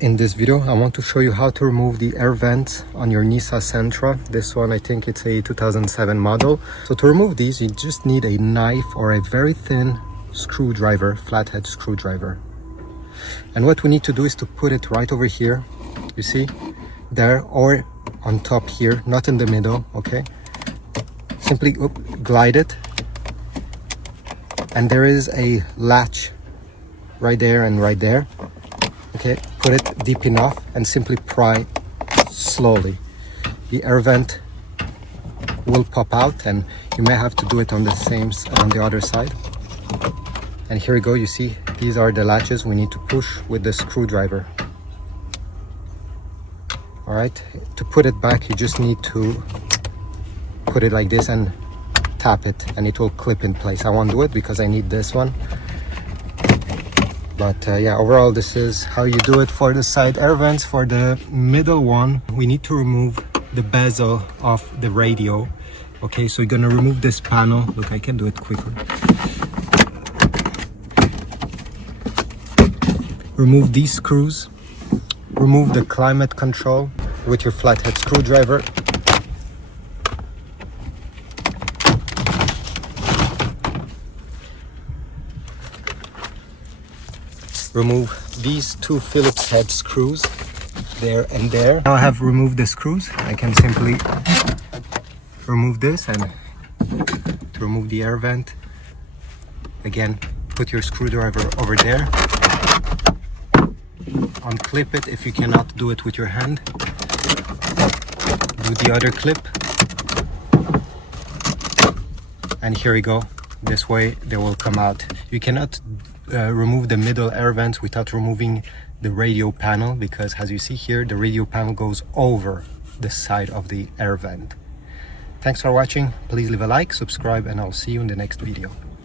In this video, I want to show you how to remove the air vents on your Nissan Sentra. This one, I think it's a 2007 model. So to remove these, you just need a knife or a very thin screwdriver, flathead screwdriver. And what we need to do is to put it right over here, you see, there, or on top here, not in the middle, okay? Simply glide it. And there is a latch right there and right there. Okay, put it deep enough and simply pry slowly. The air vent will pop out, and you may have to do it on the other side. And here we go, you see, these are the latches we need to push with the screwdriver. All right, to put it back, you just need to put it like this and tap it, and it will clip in place. I won't do it because I need this one. But yeah, overall, this is how you do it for the side air vents. For the middle one, we need to remove the bezel of the radio. Okay, so you're gonna remove this panel. Look, I can do it quickly. Remove these screws. Remove the climate control with your flathead screwdriver. Remove these two Phillips head screws, there and there. Now I have removed the screws. I can simply remove this, and to remove the air vent, again, put your screwdriver over there. Unclip it if you cannot do it with your hand. Do the other clip. And here we go. This way they will come out. You cannot remove the middle air vents without removing the radio panel, because as you see here, the radio panel goes over the side of the air vent. Thanks for watching. Please leave a like, subscribe, and I'll see you in the next video.